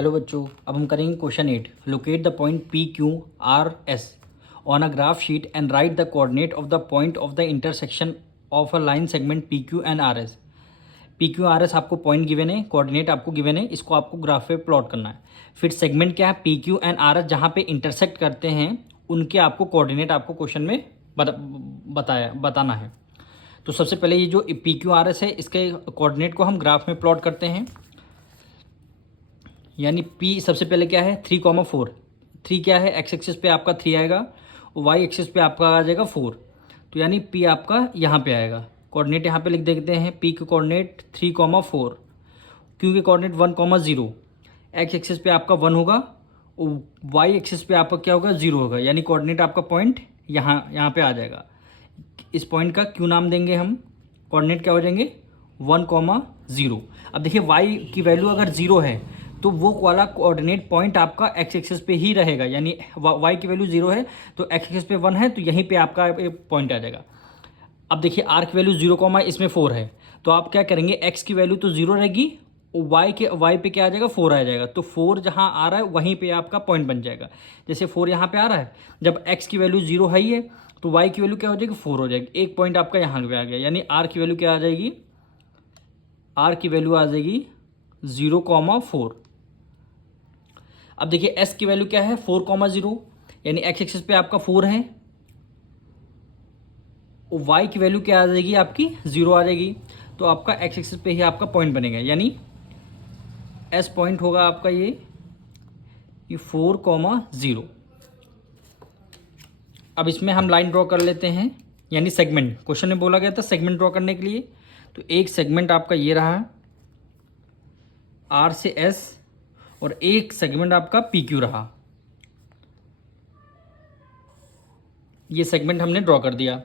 Hello बच्चों, अब हम करेंगे question 8। Locate the point P Q R S on a graph sheet and right the coordinate of the point of the intersection of a line segment P Q and R S. P Q R S आपको point given है, coordinate आपको given है, इसको आपको graph पे plot करना है। फिर सेगमेंट क्या है, P Q and R S, जहाँ पे इंटरसेक्ट करते हैं उनके आपको कोऑर्डिनेट आपको क्वेश्चन में बताना है। तो सबसे पहले ये जो पी क्यू आर एस है, इसके कोऑर्डिनेट को हम ग्राफ में प्लॉट करते हैं। यानी P सबसे पहले क्या है 3,4। 3 क्या है, एक्स एक्सिस पे आपका 3 आएगा और वाई एक्सिस पे आपका आ जाएगा 4। तो यानी P आपका यहाँ पे आएगा। कोऑर्डिनेट यहाँ पे लिख देते हैं, P के कोऑर्डिनेट 3,4, Q के कोऑर्डिनेट 1,0। एक्स एक्सिस पे आपका 1 होगा और वाई एक्सिस पे आपका क्या होगा, 0 होगा। यानी कोऑर्डिनेट आपका पॉइंट यहाँ पे आ जाएगा। इस पॉइंट का Q नाम देंगे हम, कोऑर्डिनेट क्या हो जाएंगे 1,0। अब देखिए y की वैल्यू अगर 0 है तो वो वाला कोऑर्डिनेट पॉइंट आपका एक्स एक्सिस पे ही रहेगा। यानी y की वैल्यू 0 है तो एक्स एक्सिस पे 1 है तो यहीं पे आपका पॉइंट आ जाएगा। अब देखिए r की वैल्यू 0, इसमें 4 है तो आप क्या करेंगे, x की वैल्यू तो 0 रहेगी और y पे क्या आ जाएगा, 4 आ जाएगा। तो 4 जहाँ आ रहा है वहीं पे आपका पॉइंट बन जाएगा। जैसे 4 यहाँ पे आ रहा है, जब x की वैल्यू 0 है ही है तो y की वैल्यू क्या हो जाएगी, 4 हो जाएगी। एक पॉइंट आपका यहाँ पे आ गया। यानी r की वैल्यू क्या आ जाएगी, r की वैल्यू आ जाएगी 0,4। अब देखिए s की वैल्यू क्या है 4,0, यानी x एक्सिस पे आपका 4 है और y की वैल्यू क्या आ जाएगी, आपकी 0 आ जाएगी। तो आपका x एक्सिस पे ही आपका पॉइंट बनेगा। यानी s पॉइंट होगा आपका ये 4,0। अब इसमें हम लाइन ड्रॉ कर लेते हैं, यानी सेगमेंट। क्वेश्चन में बोला गया था सेगमेंट ड्रॉ करने के लिए। तो एक सेगमेंट आपका ये रहा R से S और एक सेगमेंट आपका PQ रहा। ये सेगमेंट हमने ड्रॉ कर दिया।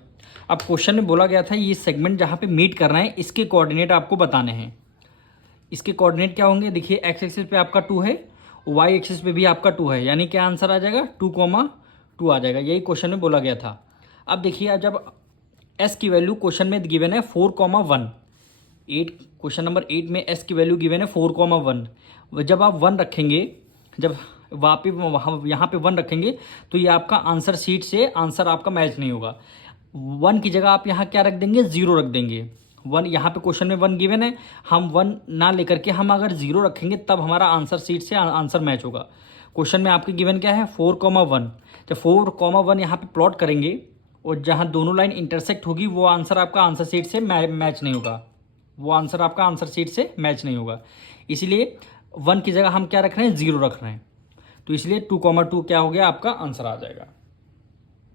अब क्वेश्चन में बोला गया था ये सेगमेंट जहाँ पे मीट कर रहे हैं इसके कोऑर्डिनेट आपको बताने हैं। इसके कोऑर्डिनेट क्या होंगे, देखिए एक्स एक्सिस पे आपका 2 है, वाई एक्सिस पे भी आपका 2 है। यानी क्या आंसर आ जाएगा, 2,2 आ जाएगा। यही क्वेश्चन में बोला गया था। अब देखिए जब S की वैल्यू क्वेश्चन में गिवन है 4,1, 8 क्वेश्चन नंबर 8 में S की वैल्यू गिवन है 4,1। जब आप 1 रखेंगे, जब वहाँ यहाँ पे 1 रखेंगे तो ये आपका आंसर शीट से आंसर आपका मैच नहीं होगा। 1 की जगह आप यहाँ क्या रख देंगे, 0 रख देंगे। 1 यहाँ पे क्वेश्चन में 1 गिवन है, हम 1 ना लेकर के हम अगर 0 रखेंगे तब हमारा आंसर शीट से आंसर मैच होगा। क्वेश्चन में आपके गिवन क्या है 4,1। जब 4,1 यहाँ पे प्लॉट करेंगे और जहाँ दोनों लाइन इंटरसेक्ट होगी वो आंसर आपका आंसर शीट से मैच नहीं होगा। वो आंसर आपका आंसर शीट से मैच नहीं होगा। इसलिए 1 की जगह हम क्या रख रहे हैं, 0 रख रहे हैं। तो इसलिए 2,2 क्या हो गया, आपका आंसर आ जाएगा।